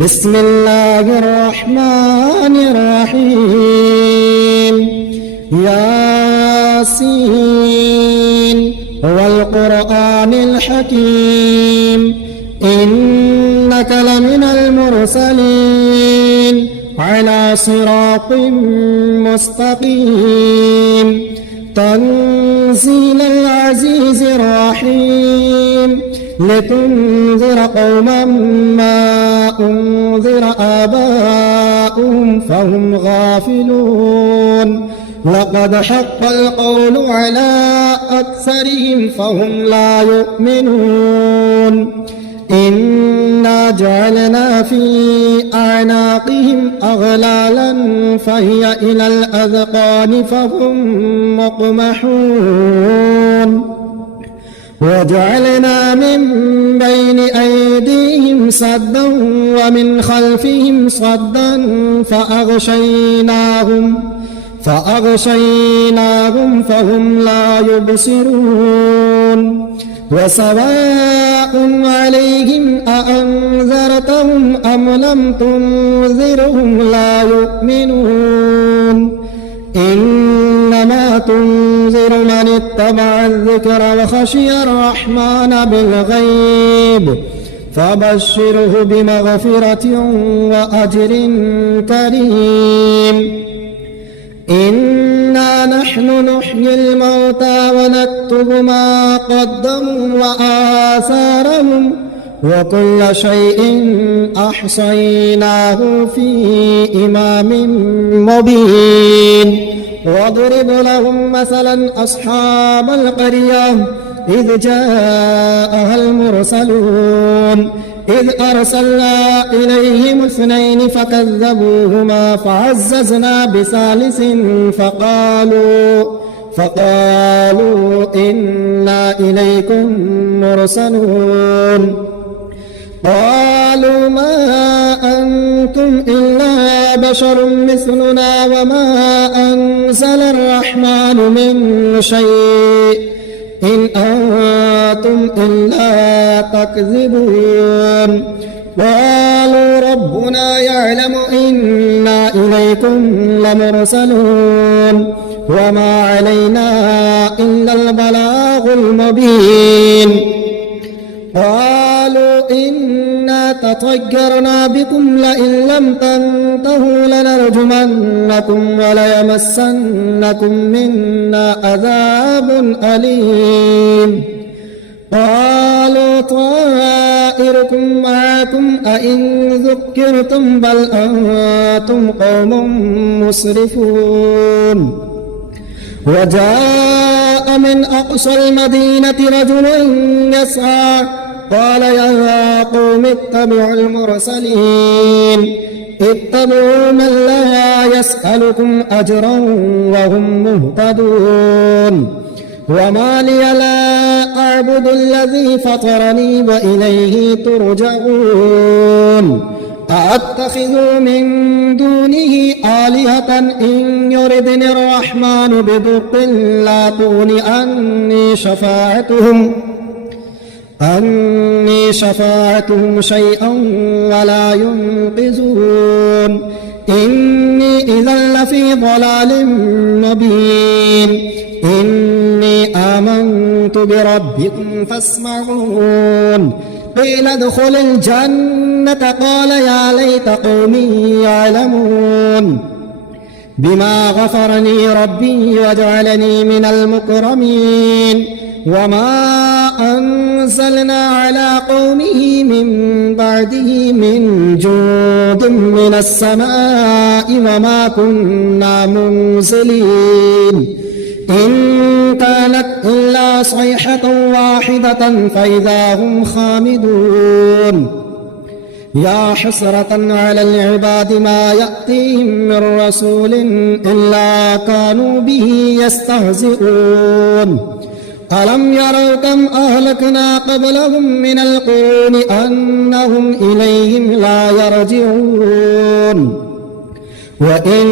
بسم الله الرحمن الرحيم ياسين والقرآن الحكيم إنك لمن المرسلين على صراط مستقيم تنزيل العزيز الرحيم لتنذر قوما ما أنذر آباؤهم فهم غافلون لقد حق القول على أكثرهم فهم لا يؤمنون إنا جعلنا في أعناقهم أغلالا فهي إلى الأذقان فهم مقمحون وجعلنا من بين أيديهم سدا ومن خلفهم صدا فأغشيناهم فهم لا يبصرون وسواء عليهم أأنذرتهم أم لم تنذرهم لا يؤمنون إنما تنذر من اتبع الذكر وخشي الرحمن بالغيب فبشره بمغفرة وأجر كريم إنا نحن نحيي الموتى ونكتب ما قدموا وآثارهم وكل شيء أحصيناه في إمام مبين واضرب لهم مثلا أصحاب القرية إذ جاءها المرسلون إذ أرسلنا إليهم اثنين فكذبوهما فعززنا بثالث فقالوا إنا إليكم مرسلون قالوا ما أنتم إلا بشر مثلنا وما أنزل الرحمن من شيء إن أنتم إلا تكذبون قالوا ربنا يعلم إنا إليكم لمرسلون وما علينا إلا البلاغ المبين قالوا إنا تطيرنا بكم لئن لم تنتهوا لنرجمنكم وليمسنكم منا عذاب أليم قالوا طائركم معكم أئن ذكرتم بل أنتم قوم مسرفون وجاء من أقصى المدينة رجل يسعى قال يا قوم اتبعوا المرسلين اتبعوا من لا يسألكم أجرا وهم مهتدون وما لي لا أعبد الذي فطرني وإليه ترجعون أأتخذ من دونه آلهة إن يردني الرحمن بضر لا تغن عني شفاعتهم شيئا ولا ينقذون إني إذا لفي ضلال مبين إني آمنت بربكم فاسمعون قيل ادخل الجنة قال يا ليت قومي يعلمون بما غفرني ربي وجعلني من المكرمين وما أنزلنا على قومه من بعده من جود من السماء وما كنا منزلين إن كانت إلا صيحة واحدة فإذا هم خامدون يا حسرة على العباد ما يأتيهم من رسول إلا كانوا به يستهزئون ألم يروا كم أهلكنا قبلهم من القرون أنهم إليهم لا يرجعون وإن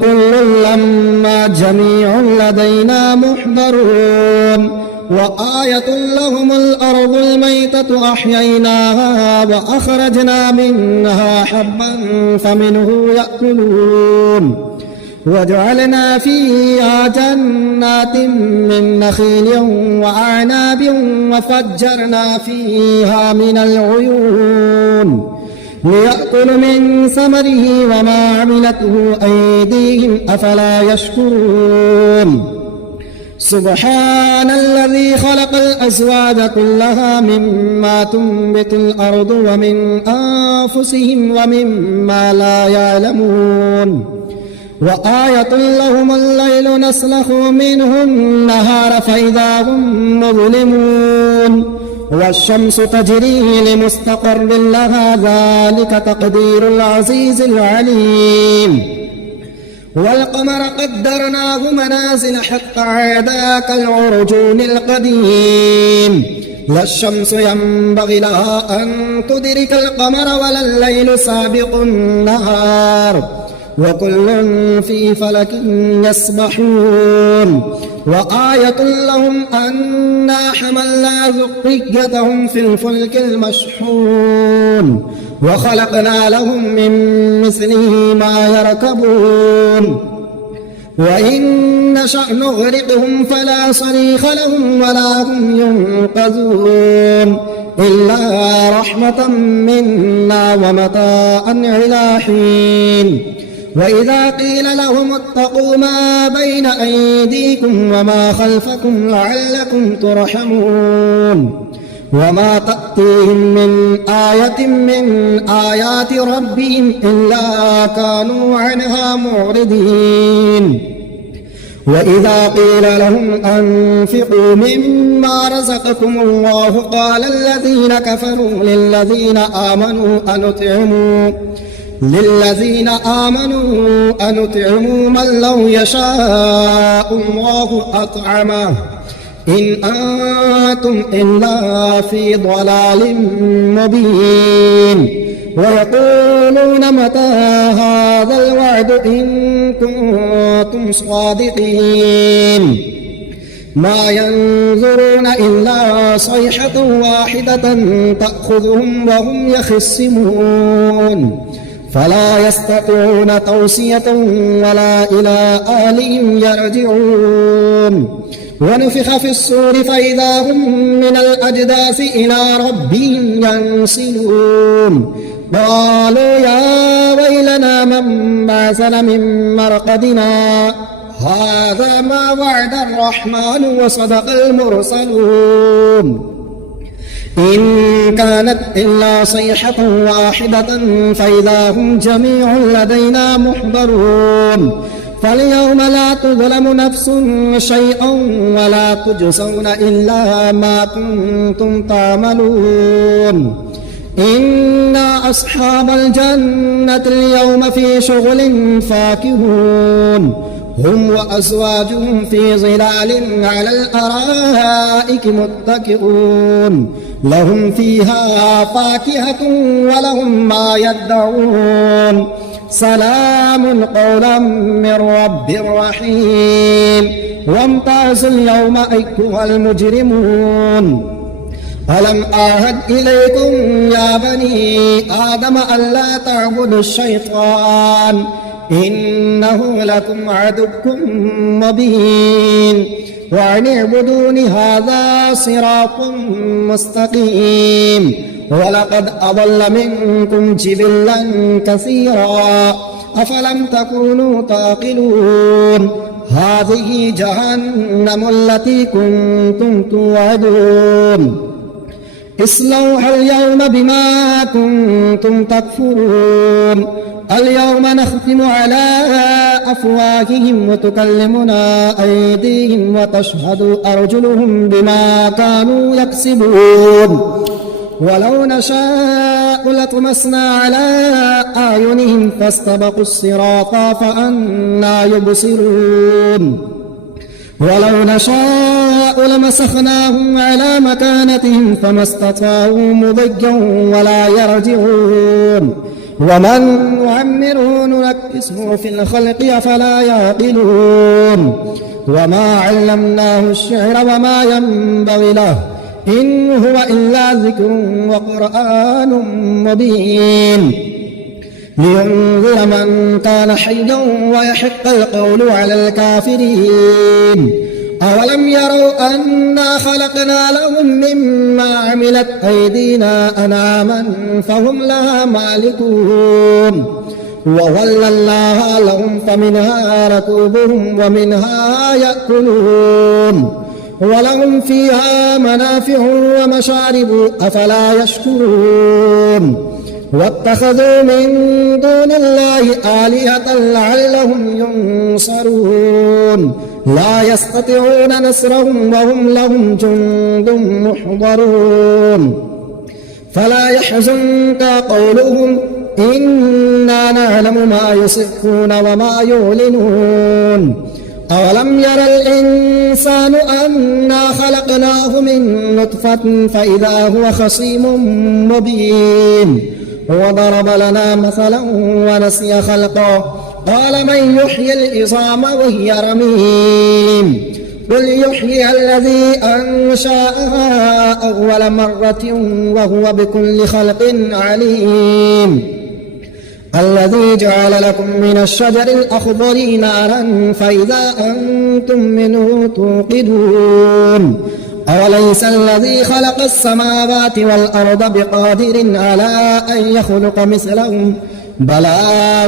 كل لما جميع لدينا محضرون وآية لهم الأرض الميتة أحييناها وأخرجنا منها حبا فمنه يأكلون وجعلنا فيها جنات من نخيل وأعناب وفجرنا فيها من العيون ليأكلوا من ثمره وما عملته أيديهم أفلا يشكرون سبحان الذي خلق الأزواج كلها مما تنبت الأرض ومن أنفسهم ومما لا يعلمون وآية لهم الليل نسلخ منه النهار فإذا هم مظلمون والشمس تجري لمستقر لها ذلك تقدير العزيز العليم والقمر قدرناه منازل حتى عاد كالعرجون القديم لا الشمس ينبغي لها أن تدرك القمر ولا الليل سابق النهار وكل في فلك يسبحون وآية لهم أنا حملنا ذريتهم في الفلك المشحون وخلقنا لهم من مثله ما يركبون وإن نشأ نغرقهم فلا صريخ لهم ولا هم ينقذون إلا رحمة منا ومتاعا إلى حين وإذا قيل لهم اتقوا ما بين أيديكم وما خلفكم لعلكم ترحمون وما تأتيهم من آية من آيات ربهم إلا كانوا عنها معرضين وإذا قيل لهم أنفقوا مما رزقكم الله قال الذين كفروا للذين آمنوا أنطعم من لو يشاء الله أطعمه إن أنتم إلا في ضلال مبين ويقولون متى هذا الوعد إن كنتم صادقين ما ينظرون إلا صيحة واحدة تأخذهم وهم يخصمون فلا يستطيعون توصية ولا إلى أهلهم يرجعون ونفخ في الصور فإذا هم من الأجداث إلى ربهم ينسلون قالوا يا ويلنا من بعثنا من مرقدنا هذا ما وعد الرحمن وصدق المرسلون إن كانت إلا صيحة واحدة فإذا هم جميع لدينا محضرون فاليوم لا تظلم نفس شيئا ولا تجزون إلا ما كنتم تعملون إن أصحاب الجنة اليوم في شغل فاكهون هم وأزواجهم في ظلال على الأرائك متكئون لهم فيها فاكهة ولهم ما يدعون سلام قولا من رب رحيم وامتازوا اليوم أيها المجرمون ألم أعهد إليكم يا بني آدم ألا تعبدوا الشيطان إنه لكم عدو مبين وأن اعبدون هذا صراط مستقيم ولقد أضل منكم جبلا كثيرا أفلم تكونوا تعقلون هذه جهنم التي كنتم توعدون اصلوها اليوم بما كنتم تكفرون اليوم نختم على أفواههم وتكلمنا أيديهم وتشهد أرجلهم بما كانوا يكسبون ولو نشاء لطمسنا على أعينهم فاستبقوا الصراط فأنى يبصرون ولو نشاء لمسخناهم على مكانتهم فما استطاعوا مضيا ولا يرجعون ومن نعمره نعمره ننكسه في الخلق أفلا يعقلون وما علمناه الشعر وما ينبغي له إن هو إلا ذكر وقرآن مبين لينذر من كان حيا ويحق القول على الكافرين أولم يروا أنا خلقنا لهم مما عملت أيدينا أنعاما فهم لها مالكون وظللناها لهم فمنها ركوبهم ومنها يأكلون ولهم فيها منافع ومشارب أفلا يشكرون واتخذوا من دون الله آلهة لعلهم ينصرون لا يستطيعون نصرهم وهم لهم جند محضرون فلا يحزنك قولهم إنا نعلم ما يسرون وما يعلنون أولم ير الإنسان أنا خلقناه من نطفة فإذا هو خصيم مبين وضرب لنا مثلا ونسي خلقه قال من يحيي العظام وهي رميم قل يحيي الذي أنشأها أول مرة وهو بكل خلق عليم الذي جعل لكم من الشجر الأخضر نارا فإذا أنتم منه توقدون أوليس الذي خلق السماوات والأرض بقادر على أن يخلق مثلهم بلى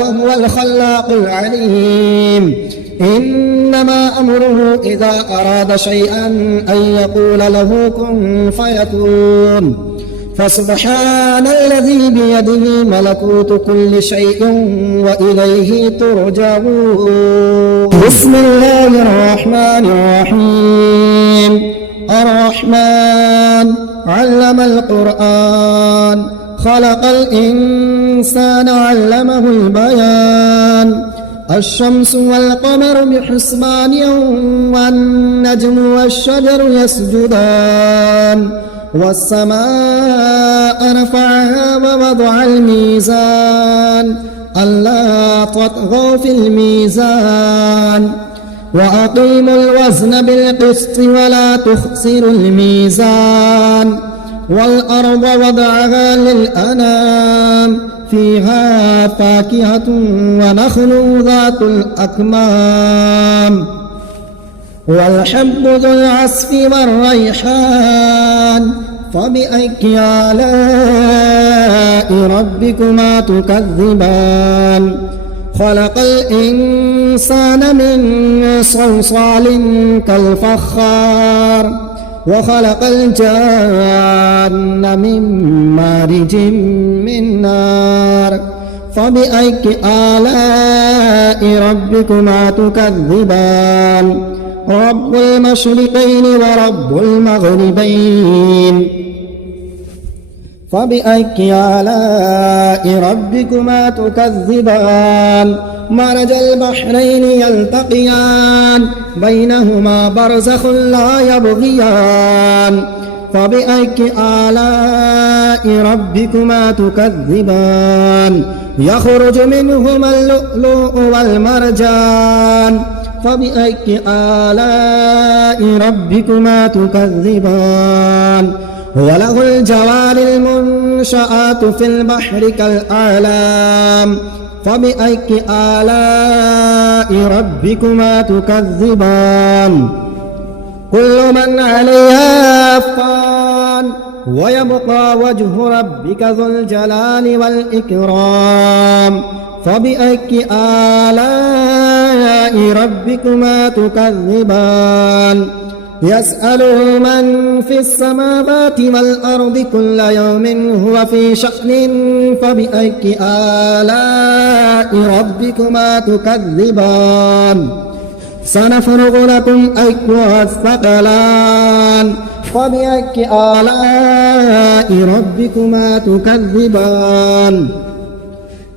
وهو الخلاق العليم إنما أمره إذا أراد شيئا أن يقول له كن فيكون فسبحان الذي بيده ملكوت كل شيء وإليه ترجعون بسم الله الرحمن الرحيم الرحمن علم القرآن خلق الإنسان علمه البيان الشمس والقمر بحسبان والنجم والشجر يسجدان والسماء رفعها ووضع الميزان ألا تطغوا في الميزان وأقيموا الوزن بالقسط ولا تخسروا الميزان والأرض وضعها للأنام فيها فاكهة ونخل ذات الأكمام والحب ذو العصف والريحان فبأي آلاء ربكما تكذبان خلق الإنسان من صلصال كالفخار وخلق الجان من مارج من نار فبأي آلاء ربكما تكذبان رب المشرقين ورب المغربين فبأي آلاء ربكما تكذبان مرج البحرين يلتقيان بينهما برزخ لا يبغيان فبأي آلاء ربكما تكذبان يخرج منهما اللؤلؤ والمرجان فبأي آلاء ربكما تكذبان وله الجوار المنشآت في البحر كالأعلام فبأي آلاء ربكما تكذبان كل من عليها فان ويبقى وجه ربك ذو الجلال والإكرام فبأي آلاء ربكما تكذبان يسأله من في السماوات والأرض كل يوم هو في شأن فبأي آلاء ربكما تكذبان سنفرغ لكم أيها الثقلان فبأي آلاء ربكما تكذبان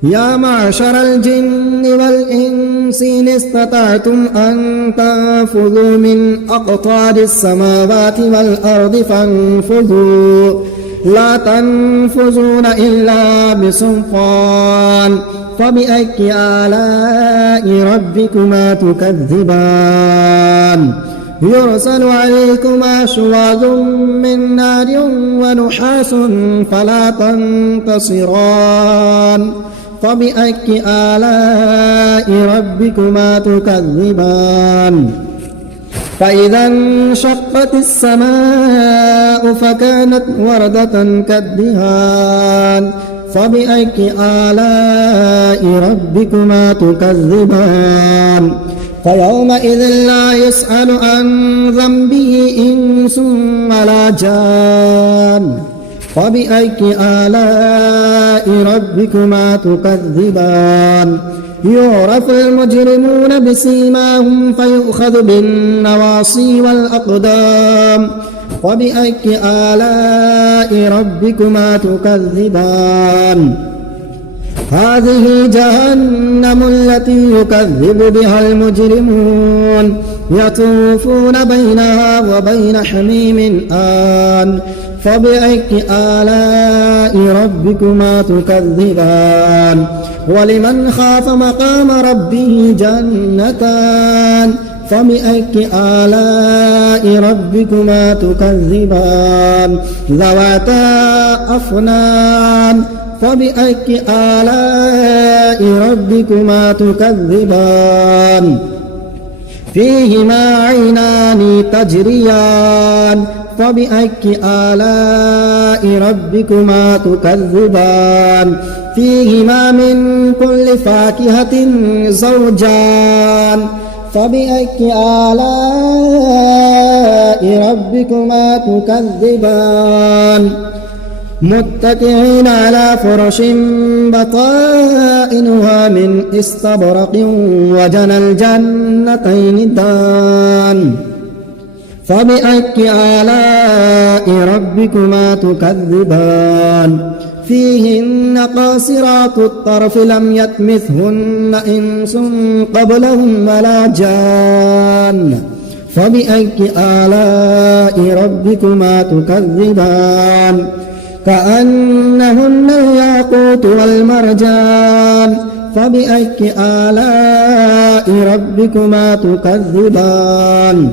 يا معشر الجن والإنس إن استطعتم أن تنفذوا من أقطار السماوات والأرض فانفذوا لا تنفذون إلا بسلطان فبأي آلاء ربكما تكذبان يرسل عليكما شواظ من نار ونحاس فلا تنتصران فبأي آلاء ربكما تكذبان فإذا انشقت السماء فكانت وردة كالدهان فبأي آلاء ربكما تكذبان فيومئذ لا يسأل عن ذنبه إنس ولا جان فبأي آلاء ربكما تكذبان يعرف المجرمون بسيماهم فيؤخذ بالنواصي والأقدام فبأي آلاء ربكما تكذبان هذه جهنم التي يكذب بها المجرمون يطوفون بينها وبين حميم آن فبأي آلاء ربكما تكذبان ولمن خاف مقام ربه جنتان فبأي آلاء ربكما تكذبان ذواتا أفنان فبأي آلاء ربكما تكذبان فيهما عينان تجريان فبأي آلاء ربكما تكذبان فيهما من كل فاكهة زوجان فبأي آلاء ربكما تكذبان متكئين على فرش بطائنها من استبرق وجنى الجنتين دان فبأي آلاء ربكما تكذبان فيهن قاصرات الطرف لم يطمثهن إنس قبلهم ولا جان فبأي آلاء ربكما تكذبان كأنهن الياقوت والمرجان فبأي آلاء ربكما تكذبان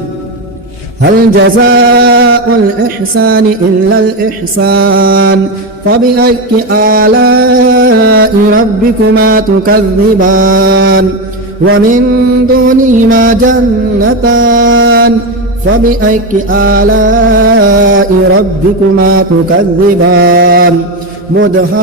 هل جزاء الإحسان إلا الإحسان فبأي آلاء ربكما تكذبان ومن دونهما جنتان فبأي آلاء ربكما تكذبان مدهامتان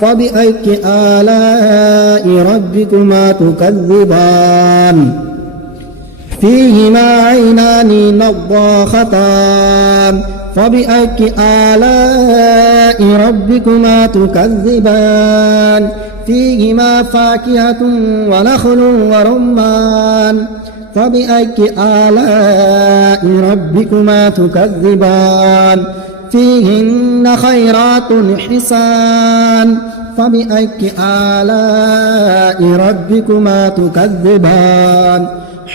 فبأي آلاء ربكما تكذبان فيهما عينان نضاختان فبأي آلاء ربكما تكذبان فيهما فاكهة ونخل ورمان فبأي آلاء ربكما تكذبان فيهن خيرات حسان فبأي آلاء ربكما تكذبان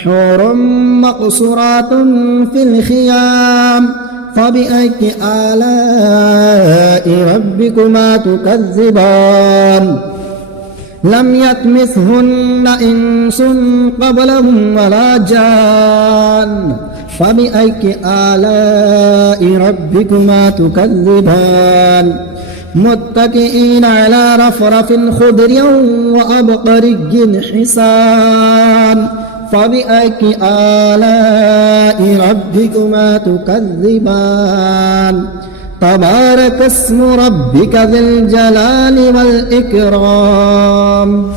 حور مقصورات في الخيام فبأي آلاء ربكما تكذبان لم يطمثهن إنس قبلهم ولا جان فبأي آلاء ربكما تكذبان متكئين على رفرف خضر وأبقري حسان فبأي آلاء ربكما تكذبان تبارك اسم ربك ذي الجلال والإكرام.